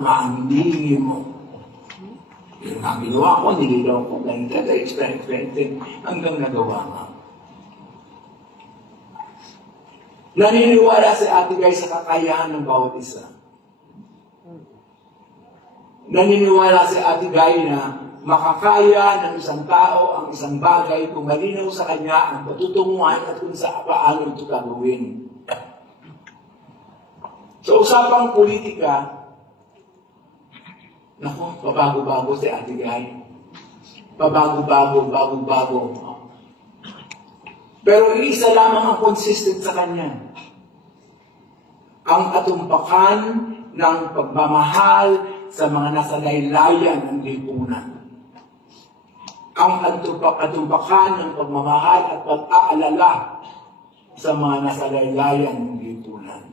Hindi mo. Yun ang ginawa ko, niligaw ko, ganito, experience, hanggang nagawa nga. Naniniwala si Ate Guy sa kakayahan ng bawat isa. Naniniwala si Ate Guy na makakaya ng isang tao ang isang bagay kung malinaw sa kanya ang patutunguhan at kung sa paano ito gagawin. Sa usapang politika, naku, pabago-bago si Ate Guy. Pabago-bago. Pero isa lamang ang consistent sa kanya. Ang katumpakan ng pagmamahal sa mga nasa laylayan ng lipunan. Ang katumpakan ng pagmamahal at pag-aalala sa mga nasa laylayan ng lipunan.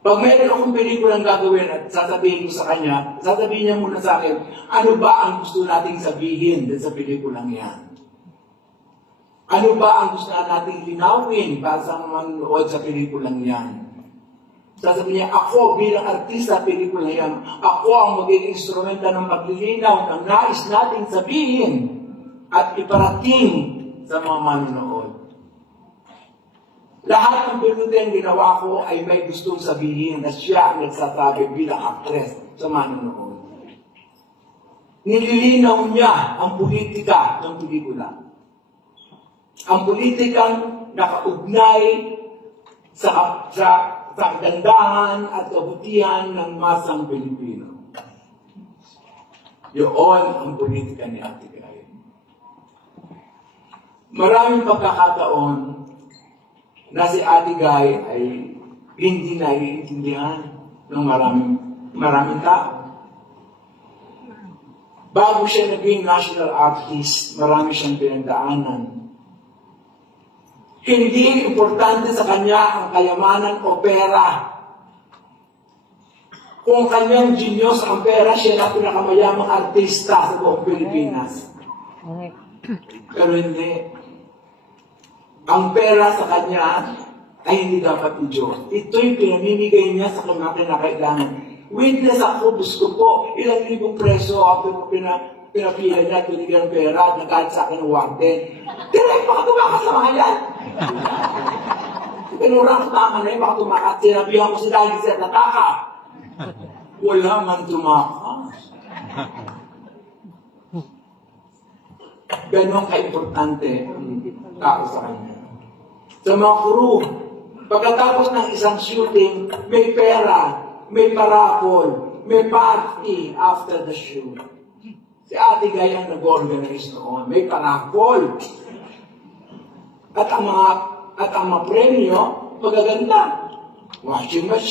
Pag mayroon akong pelikulang gagawin at sasabihin ko sa kanya, sasabihin niya muna sa akin, ano ba ang gusto nating sabihin sa pelikulang yan? Ano ba ang gusto nating linawin para sa manood sa pelikulang yan? Sasabihin niya, ako bilang artista pelikulang yan, ako ang magiging instrumento ng paglilinaw ng nais nating sabihin at iparating sa mga manonood. Lahat ng pelikulang ginawa ko ay may gustong sabihin na siya ang nagsasabi bilang actress sa manonood. Nililinaw niya ang politika ng pelikula. Ang politikang nakaugnay sa kagandahan at kabutihan ng masang Pilipino. Yun ang politika ni Ate Guy. Maraming pagkakataon na si Ate Guy ay hindi naiintindihan ng maraming tao. Bago siya naging national artist, marami siyang pinagdaanan. Hindi importante sa kanya ang kayamanan o pera. Kung kanyang genius ang pera, siya na pinakamayamang artista sa buong Pilipinas. Pero hindi. Ang pera sa kanya ay hindi dapat ni Diyos. Ito'y pinamimigay niya sa mga kinakailangan. Witness ako, gusto ko, ilang libong preso ako pinapila niya, binigyan ng pera at nagalit sa akin ng warden. Direk, baka tumakas sa mga yan. Pinurang tama na yun, baka tumakas. Sinabihan ko si Daddy Sir, nataka. Wala man tumakas. Ganon ka-importante ang tao sa kanya. Sa mga crew, pagkatapos ng isang shooting, may pera, may parapol, may party after the shoot. Si Ate Guy ang nag-organize noon. May parapol. At ang mga premyo, magaganda. Washing machine.